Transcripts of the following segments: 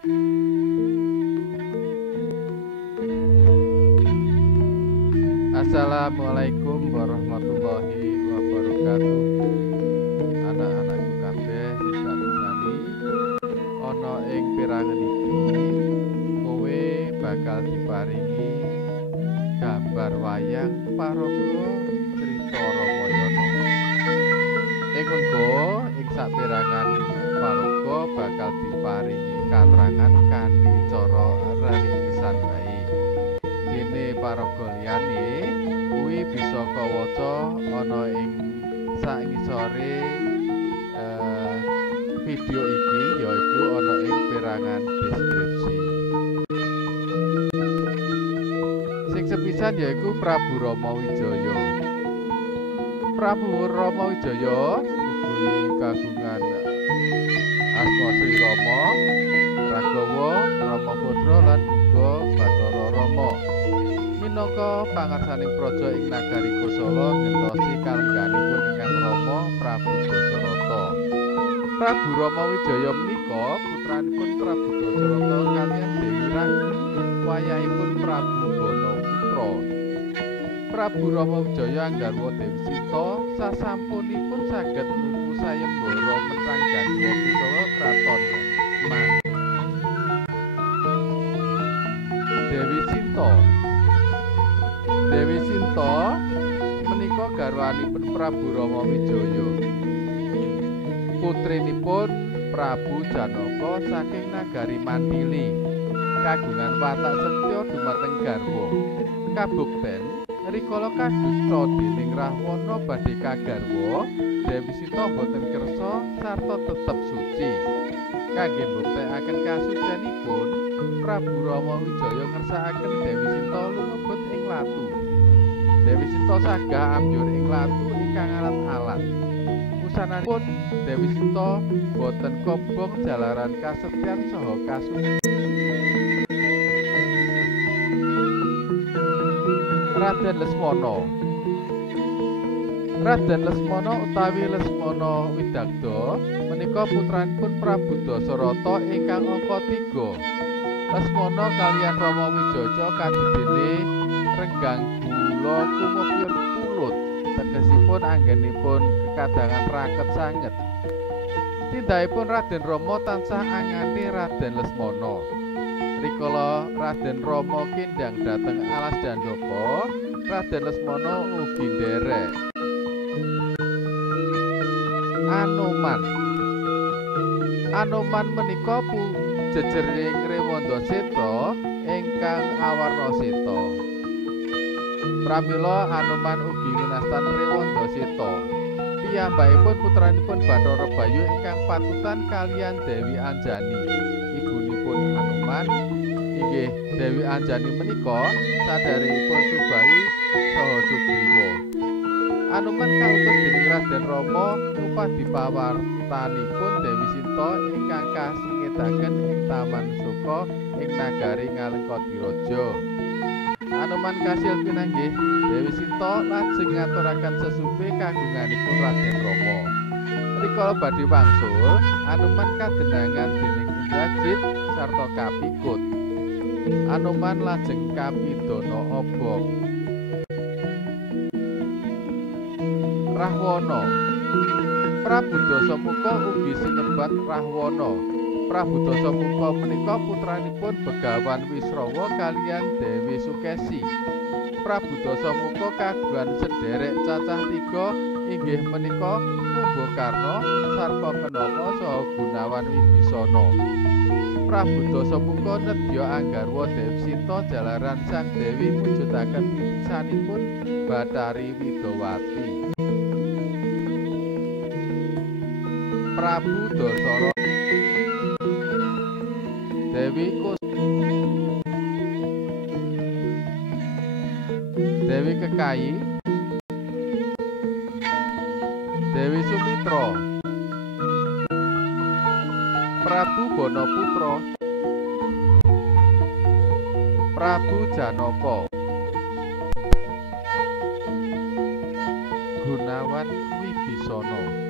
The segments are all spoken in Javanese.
Assalamualaikum warahmatullahi wabarakatuh. Anak-anakku kabeh sing sami ana ing perangan iki kowe bakal diparingi gambar wayang paraga crita Ramayana. Ing mengko ing saperangan paraga bakal diparingi katrangan kanthi cara ringkesan wae. Dene paraga liyane kuwi bisa kawaca ana ing sangisore video iki yaiku ana ing perangan deskripsi. Sing sepisan yaiku Prabu Rama Wijaya. Prabu Rama Wijaya ugi kagungan asma Sri Rama, Ragawa, Ramaputra lan uga Bathara Rama. Minangka pangarsaning praja ing nagari Kosala ngentosi kalengganipun ingkang Rama Prabu Dasarata. Prabu Rama Wijaya menika putranipun Prabu Dasarata kaliyan Dewi Ratu wayahipun Prabu Banaputra. Prabu Rama Wijaya nggarwa Dewi Sita sasampunipun saged nuku sayembara menang Gandha Kusala kraton Man. Dewi Sinta menika garwanipun Prabu Rama Wijaya. Putrinipun Prabu Janaka saking nagari Mantili kagungan watak setya dumateng garwa. Kabukten rikala kadusta dening Rahwana badhe kagarwa, Dewi Sinta boten kersa sarta tetep suci. Kangge mbuktekaken kasucianipun, Prabu Rama Wijaya ngersakaken Dewi Sinta lumebet ing latu. Dewi Sinta sagah ambyur ing latu ingkang alat-alat. Wusananipun Dewi Sinta boten kobong jalaran kasetyan saha kasuci. Raden Lesmana utawi Lesmana Widagda menika putranipun Prabu Dasarata ingkang angka 3. Lesmana kaliyan Rama Wijaya kadidene renggang gula kumepyur pulut, tegesipun anggenipun kekadangan raket sanget. Tindakipun Raden Rama tansah angani Raden Lesmana. Rikala Raden Rama kindang dhateng alas Dandaka, Raden Lesmana ugi nderek. Anoman menika jejering Rewanda Seta ingkang awarna seta. Pramila Anoman ugi winastan Rewanda Seta. Piyambakipun putranipun Bathara Bayu ingkang patutan kaliyan Dewi Anjani. Ibunipun Anoman inggih Dewi Anjani menika saderengipun Subali saha Sugriwa. Anoman kautus dening Raden Rama upadi pawartanipun Dewi Sinta ingkang kasingedaken ing Taman Soka ing nagari Ngalengkadiraja. Anoman kasil pinanggih Dewi Sinta lajeng ngaturaken sesupe kagunganipun Raden Rama. Rikala badhe wangsul, Anoman kadenangan dening Indrajit sarta kapikut. Anoman lajeng kapidana obong. Rahwana. Prabu Dasamuka ugi sinebat Rahwana. Prabu Dasamuka menika putranipun Begawan Wisrawa kaliyan Dewi Sukesi. Prabu Dasamuka kagungan sedherek cacah 3 inggih menika Kumbakarna, Sarpakenaka saha Gunawan Wibisana. Prabu Dasamuka nedya anggarwa Dewi Sinta jalaran sang Dewi mujudaken titisanipun Bathari Widawati. Prabu Dasara Dewi Kekayi, Dewi Sumitra, Prabu Banaputra, Prabu Janaka, Gunawan Wibisana.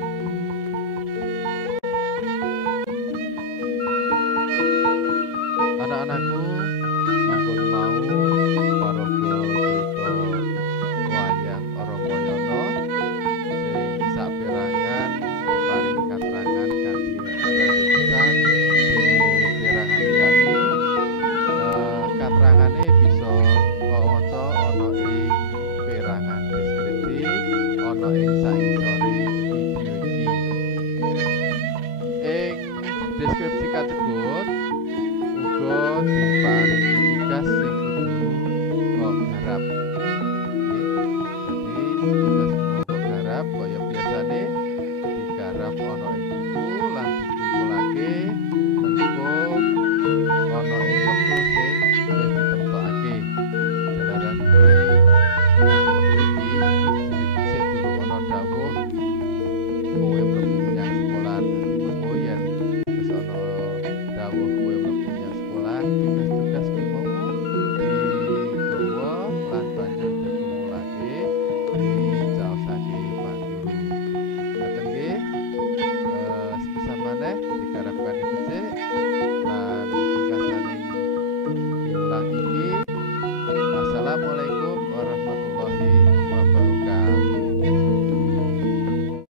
Adi.